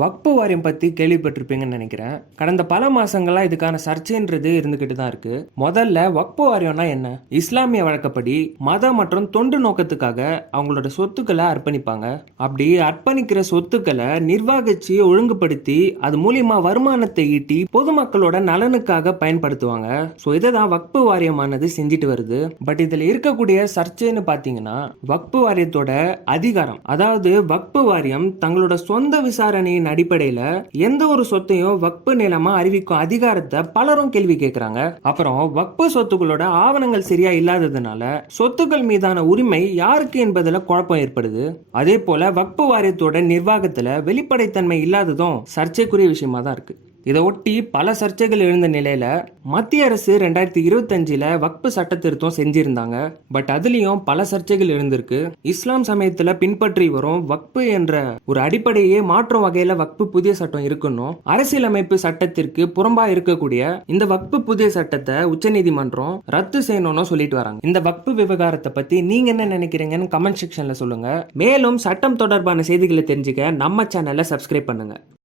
வக்பு வாரியம் பத்தி கேள்விப்பட்டிருப்பீங்கன்னு நினைக்கிறேன். கடந்த பல மாசங்களா இதுக்கான சர்ச்சைன்றது இருந்துகிட்டு தான் இருக்கு. முதல்ல வக்பு வாரியம்னா என்ன? இஸ்லாமிய வழக்கப்படி மத மற்றும் தொண்டு நோக்கத்துக்காக அவங்களோட சொத்துக்களை அர்ப்பணிப்பாங்க. அப்படி அர்ப்பணிக்கிற சொத்துக்களை நிர்வாகிச்சு ஒழுங்குபடுத்தி அது மூலியமா வருமானத்தை ஈட்டி பொதுமக்களோட நலனுக்காக பயன்படுத்துவாங்க. ஸோ இதை தான் வக்பு வாரியமானது செஞ்சுட்டு வருது. பட் இதுல இருக்கக்கூடிய சர்ச்சைன்னு பாத்தீங்கன்னா வக்பு வாரியத்தோட அதிகாரம், அதாவது வக்பு வாரியம் தங்களோட சொந்த விசாரணையின் அடிப்படையில எந்த ஒரு சொத்தையும் வக்பு நிலமா அறிவிக்கும் அதிகாரத்தை பலரும் கேள்வி கேட்கிறாங்க. அப்புறம் வக்பு சொத்துக்களோட ஆவணங்கள் சரியா இல்லாததுனால சொத்துக்கள் மீதான உரிமை யாருக்கு என்பதுல குழப்பம் ஏற்படுது. அதே போல வக்பு வாரியத்தோட நிர்வாகத்துல வெளிப்படைத்தன்மை இல்லாததும் சர்ச்சைக்குரிய விஷயமா தான் இருக்கு. இதை ஒட்டி பல சர்ச்சைகள் எழுந்த நிலையில மத்திய அரசு 2025 வக்பு சட்ட திருத்தம் செஞ்சிருந்தாங்க. பட் அதுலயும் பல சர்ச்சைகள் எழுந்திருக்கு. இஸ்லாம் சமயத்துல பின்பற்றி வரும் வக்பு என்ற ஒரு அடிப்படையே மாற்றும் வகையில வக்பு புதிய சட்டம் இருக்கணும். அரசியலமைப்பு சட்டத்திற்கு புறம்பா இருக்கக்கூடிய இந்த வக்பு புதிய சட்டத்தை உச்சநீதிமன்றம் ரத்து செய்யணும்னு சொல்லிட்டு வராங்க. இந்த வக்பு விவகாரத்தை பத்தி நீங்க என்ன நினைக்கிறீங்கன்னு கமெண்ட் செக்ஷன்ல சொல்லுங்க. மேலும் சட்டம் தொடர்பான செய்திகளை தெரிஞ்சுக்க நம்ம சேனலை சப்ஸ்கிரைப் பண்ணுங்க.